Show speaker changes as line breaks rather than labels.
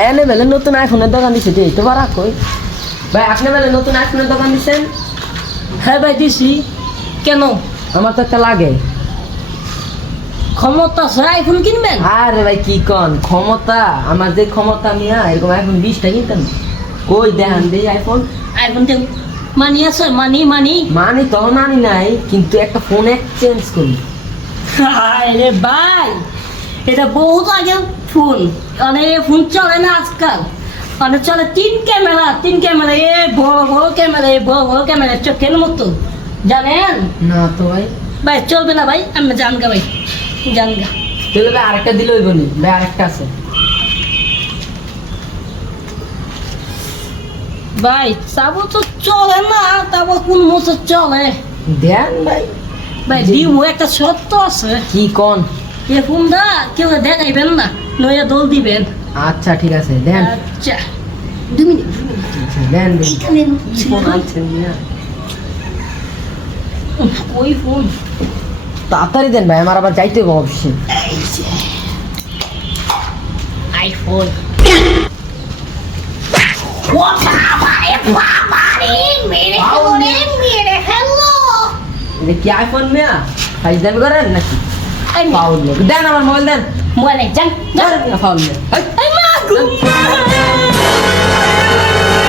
এনে বেলে নতুন আইফোনের দোকান দিছে যে তো বারা কই? ভাই আপনি বেলে নতুন আইফোনের দোকান দিছেন?
হ্যাঁ ভাই দিছি। কেন?
আমার তো একটা লাগে।
ক্ষমতা আছে আইফোন কিনবেন?
আরে ভাই কি কন? ক্ষমতা আমার যে ক্ষমতা মিয়া এরকম আইফোন বিশটা কিনতেন কই দেখান দিই আইফোন
আইফোন তে মানি আছে মানি মানি
মানি তো মানি নাই কিন্তু একটা ফোন এক্সচেঞ্জ করি।
আরে ভাই এটা বহুত আগে ফোন। মানে ফোন চলে না আজকাল। মানে চলে তিন ক্যামেরা তিন ক্যামেরা এ বড় বড় ক্যামেরা এ বড় বড় ক্যামেরা চোখের মতো। জানেন?
না তো ভাই।
ভাই চলবে না ভাই আমি জানগা ভাই জানগা।
তাহলে ভাই আরেকটা দিলে হইব নি? ভাই আরেকটা আছে।
ভাই তাবো তো চলে না তাবো কোন মতো চলে?
দেন ভাই।
ভাই দিব একটা সত্য আছে।
কি কন?
এ ফোনটা কেউ দেখাইবেন না নইয়া দোল দিবেন
আচ্ছা ঠিক আছে দেন
আচ্ছা দু মিনিট দু মিনিট।
আচ্ছা, দেন দেন
এইখানে
কি ফোন আনছেন মিয়া
ওই ফোন
তাড়াতাড়ি দেন ভাই আমার আবার যাইতে হবে অবশ্যই
এই যে আইফোন ও বাবা রে বাবা রে মেরে
Wow.
ফেলো রে মেরে ফেলো
এটা কি আইফোন মিয়া ফাইজ দাবি করেন নাকি
এই
ফাউল দেন আমার মোবাইল দেন।
মোবাইলে যান যান
দেন